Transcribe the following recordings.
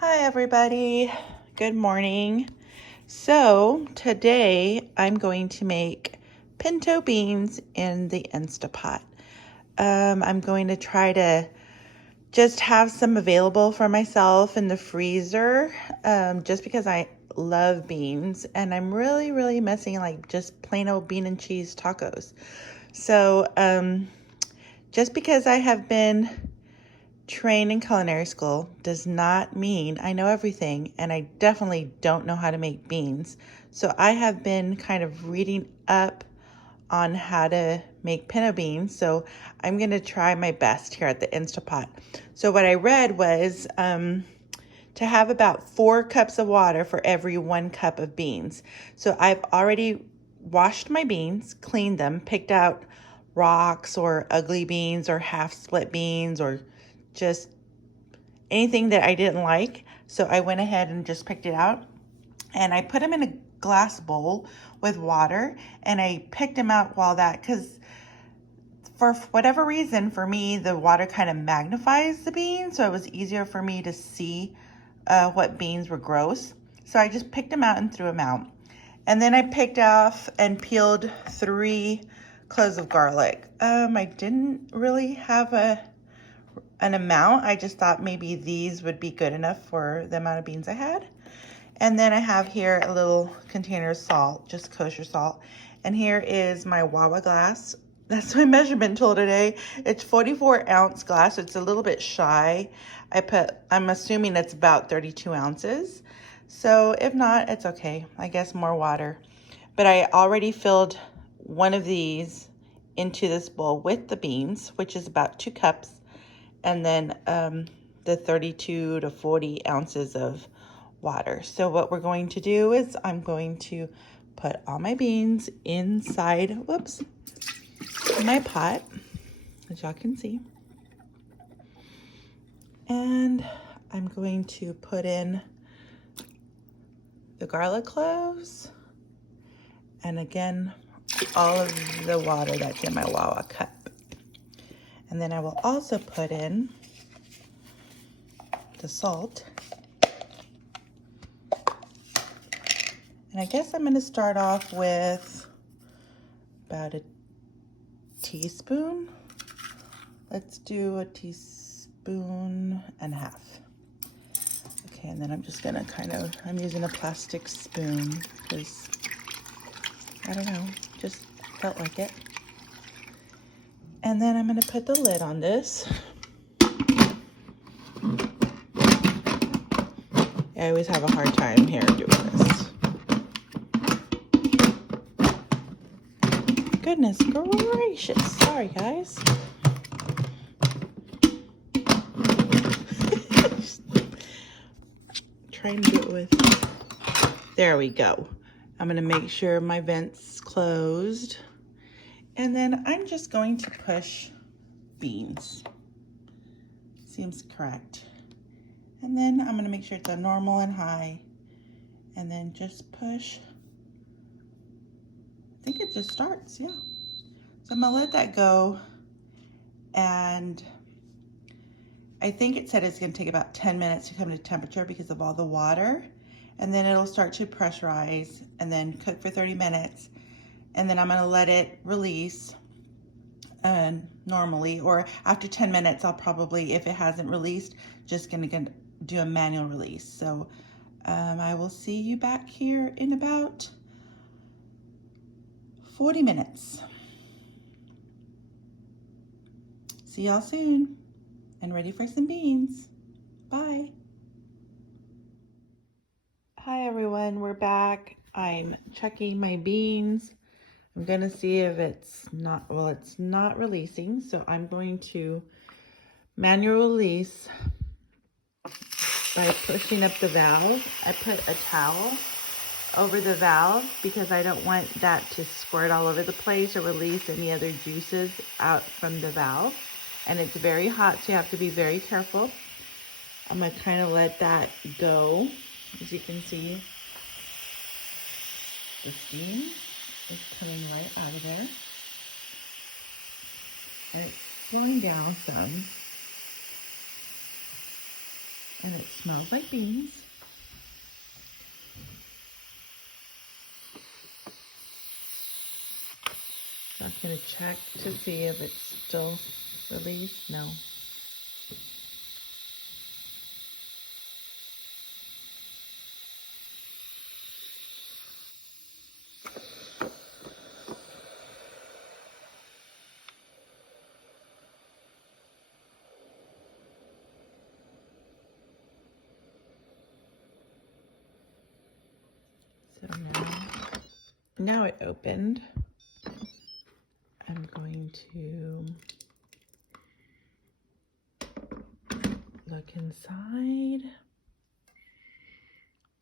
Hi everybody, good morning. So today I'm going to make pinto beans in the Instapot. I'm going to try to just have some available for myself in the freezer, just because I love beans and I'm really missing like just plain old bean and cheese tacos. So just because I have been trained in culinary school does not mean I know everything, and I definitely don't know how to make beans. So I have been kind of reading up on how to make pinto beans. So I'm going to try my best here at the Instapot. So what I read was to have about 4 cups of water for every 1 cup of beans. So I've already washed my beans, cleaned them, picked out rocks or ugly beans or half split beans or just anything that I didn't like. So I went ahead and just picked it out and I put them in a glass bowl with water, and I picked them out while because for whatever reason, for me, the water kind of magnifies the beans. So it was easier for me to see what beans were gross. So I just picked them out and threw them out. And then I picked off and peeled 3 cloves of garlic. I didn't really have an amount. I just thought maybe these would be good enough for the amount of beans I had. And then I have here a little container of salt, just kosher salt. And here is my Wawa glass. That's my measurement tool today. It's 44 ounce glass. It's a little bit shy. I'm assuming it's about 32 ounces. So if not, it's okay. I guess more water. But I already filled one of these into this bowl with the beans, which is about 2 cups. And then the 32 to 40 ounces of water. So what we're going to do is I'm going to put all my beans inside, my pot, as y'all can see. And I'm going to put in the garlic cloves, and again, all of the water that's in my Wawa cup. And then I will also put in the salt. And I guess I'm going to start off with about a teaspoon. Let's do a teaspoon and a half. Okay, and then I'm just gonna I'm using a plastic spoon because, I don't know, just felt like it. And then I'm gonna put the lid on this. I always have a hard time here doing this. Goodness gracious, sorry guys. Trying to do it with, there we go. I'm gonna make sure my vent's closed. And then I'm just going to push beans. Seems correct. And then I'm gonna make sure it's on normal and high. And then just push. I think it just starts, yeah. So I'm gonna let that go. And I think it said it's gonna take about 10 minutes to come to temperature because of all the water. And then it'll start to pressurize and then cook for 30 minutes. And then I'm gonna let it release normally, or after 10 minutes, I'll probably, if it hasn't released, just gonna do a manual release. So I will see you back here in about 40 minutes. See y'all soon, and ready for some beans. Bye. Hi everyone, we're back. I'm checking my beans. I'm gonna see if it's not releasing, so I'm going to manual release by pushing up the valve. I put a towel over the valve because I don't want that to squirt all over the place or release any other juices out from the valve. And it's very hot, so you have to be very careful. I'm gonna kind of let that go. As you can see, the steam is coming right out of there. And it's slowing down some. and it smells like beans. So I'm going to check to see if it's still released. No. So now it opened. I'm going to look inside.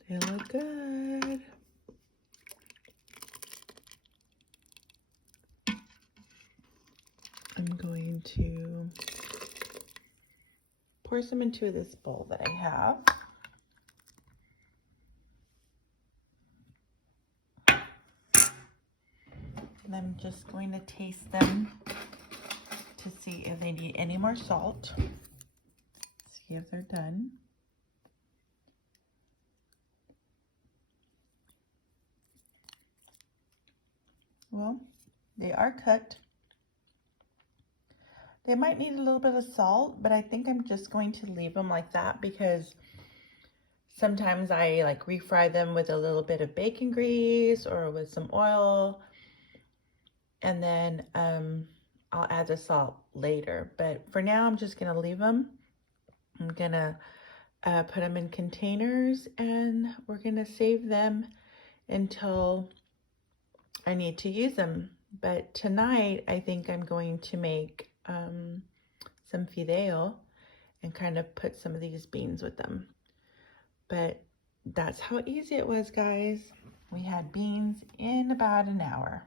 They look good. I'm going to pour some into this bowl that I have. And I'm just going to taste them to see if they need any more salt. See if they're done. Well, they are cooked. They might need a little bit of salt, but I think I'm just going to leave them like that because sometimes I like refry them with a little bit of bacon grease or with some oil, and then I'll add the salt later. But for now, I'm just gonna leave them. I'm gonna put them in containers, and we're gonna save them until I need to use them. But tonight, I think I'm going to make some fideo and kind of put some of these beans with them. But that's how easy it was, guys. We had beans in about an hour.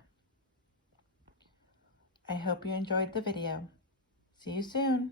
I hope you enjoyed the video. See you soon.